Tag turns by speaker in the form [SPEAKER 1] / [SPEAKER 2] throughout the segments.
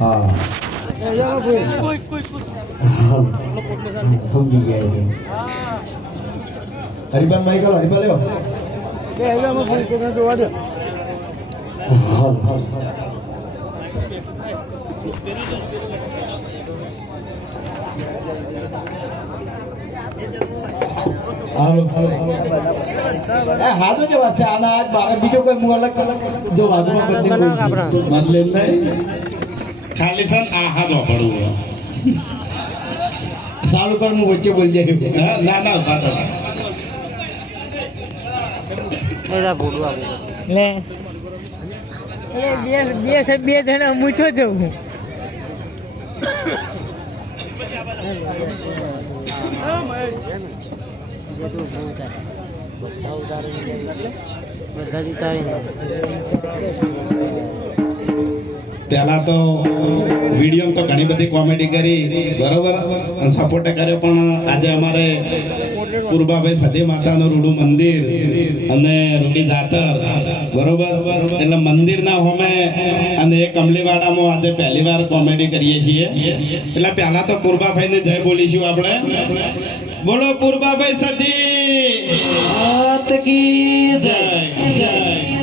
[SPEAKER 1] હા સમજી ગયા છે હરિભાન માઈક હાલો. હરિભાન લેવો હાલ. હાલ હાલો હાલો. એ હાથો જે વાસે આના આજ બારે બીજો કોઈ મું અલગ અલગ જો મન લે નહીં
[SPEAKER 2] ખાલી છે ને આ હાથ વાપરવું
[SPEAKER 1] સારું કર હું વચ્ચે બોલી જાય
[SPEAKER 2] હા ના ના ઊભા તો
[SPEAKER 3] લે. બે બે છે બે જણા મૂછો જવું
[SPEAKER 2] પહેલા તો વીડિયો તો ઘણી બધી કોમેડી કરી બરોબર સપોર્ટ કર્યો પણ આજે અમારે પૂર્વાભાઈ સદી માતાનું રૂડું મંદિર અને રૂડી જાતર બરોબર એટલે મંદિરના હોમે અને એ કમલીવાડામાં આજે પહેલી વાર કોમેડી કરીએ છીએ એટલે પહેલાં તો પૂર્વાભાઈને જય બોલીશું આપણે બોલો પૂર્વાભાઈ સતી
[SPEAKER 1] હાથ
[SPEAKER 2] જય જય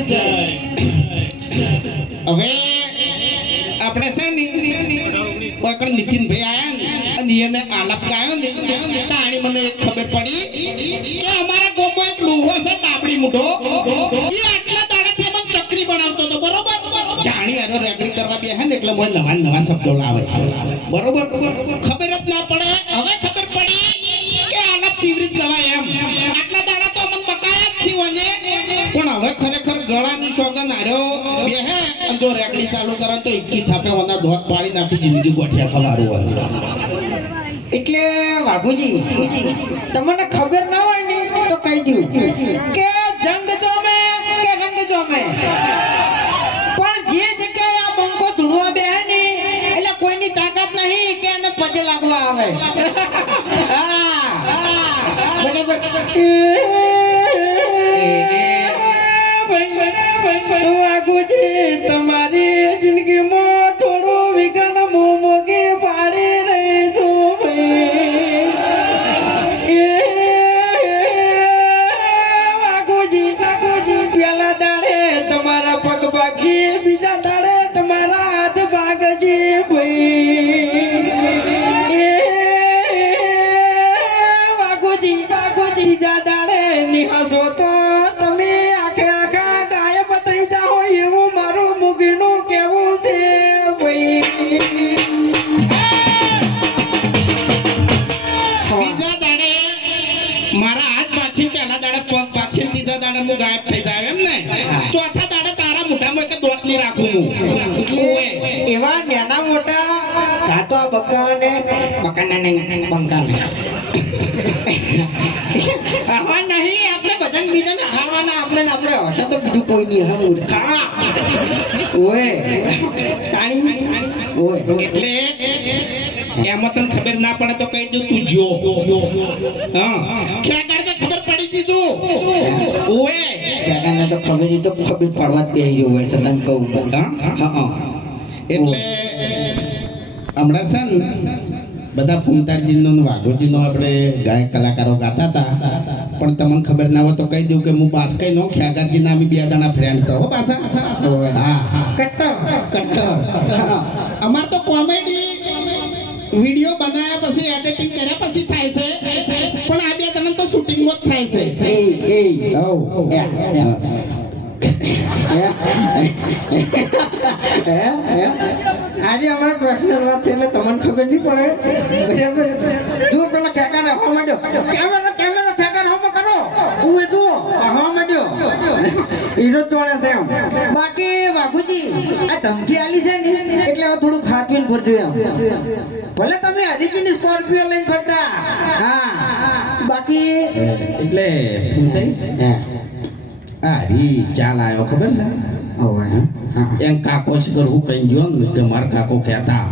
[SPEAKER 2] જય
[SPEAKER 4] હવે આપણે છે ને કોઈ પણ નીતિનભાઈ આયા ને એને આલાપ ગાયો ને, તાણી મને એક ખબર પડી કે અમારા ગોમાં એક લુહો છે, ડાબડી મૂઢો. એ આટલા દાડાથી એમાં ચકરી બનાવતો હતો, બરોબર? જાણી આનો રેકડી કરવા બે ને, એટલે મને નવા નવા શબ્દો લાવે. બરોબર? ખબર જ ના પડે. હવે ખબર પડી કે આલાપ તીવ્રિત ગવાય એમ. આટલા દાડા તો અમને બકાયા જ છીએ પણ હવે ખરેખર ગળાની સોગન હાર્યો. બેહે. અને જો રેકડી ચાલુ કરે તો એકી થાપે ઓના ધોત પાડી નાખી જિંદગી ગોઠિયા ખવારું હોય.
[SPEAKER 5] એટલે વાઘુજી તમને ખબર ના હોય ને તો કહી દઉં કે જંગ જોમે કે રંગ જોમે. પણ જે જગ્યાએ આ બંકો ધૂળવા બેહે ને એટલે કોઈની તાકાત નહીં કે એને પગે લાગવા આવે. હા, તમારી જિંદગીમાં થોડો વિઘન મોમોગે પાડી રહી છું પેલા દાડે તમારા પગ ભાગશે
[SPEAKER 4] પાછી પહેલા દાડે પગ પાછી ત્રીજા દાડે હું ગાયબ થઈ જાય એમ ને? ચોથા દાડે તારા મોઢામાં એક દોતની રાખું હું.
[SPEAKER 5] એટલે એવા નાના મોટા કાતો બકાને બકાના નહીં બંકાને આવા નહીં આપણે બધાને બીજાને હારવાના આપણે ને આપણે. હશે તો બીજું કોઈ નહીં હા મૂર્ખા. ઓએ તાણી ઓએ
[SPEAKER 4] એટલે એમાં તને ખબર ના પડે તો કહી દઉં તું જો. હા. ખબર પડી દીધું ઓએ.
[SPEAKER 5] કાકાને તો ખબર તો ખબર પડવા જ બેહી ગયો હોય સતન કહું
[SPEAKER 4] હા?
[SPEAKER 5] હા હા.
[SPEAKER 4] એટલે હમણાં છે ને બધા ફૂમતારજીનો ને વાઘોજીનો આપણે ગાયક કલાકારો ગાતા હતા. પણ તમને ખબર ના હોય તો કહી દઉં કે હું બાસ્કઈ નો ખ્યાગારજીના અમે બે દાણા ફ્રેન્ડ છો હો પાછા હા હા.
[SPEAKER 5] કટ્ટર
[SPEAKER 4] કટ્ટર અમાર તો કોમેડી વીડિયો બનાવ્યા પછી એડિટિંગ કર્યા પછી થાય છે. હઉ.
[SPEAKER 5] એ, એ. આજે અમારે પ્રશ્ન વાત એટલે તમને ખબર નહીં પડે. જુઓ પેલા ઠેકા હવા માંડ્યો. કેમેરા કેમેરા ઠેકા હવા કરો. હું એ જુઓ હવા માંડ્યો. હીરો તોડે છે બાકી વાઘુજી આ ધમકી આલી છે ને એટલે હવે થોડું ખાતવીને ફરજો એમ. ભલે તમે હરીજીની સ્કોર્પિયો લઈને ફરતા. હા.
[SPEAKER 4] એટલે ફૂમતાઈ
[SPEAKER 5] હા.
[SPEAKER 4] આ રી ચાલ આવ્યો ખબર છે? એમ કાકો છે હું કઈ ગયો ને કે મારા કાકો કહેતા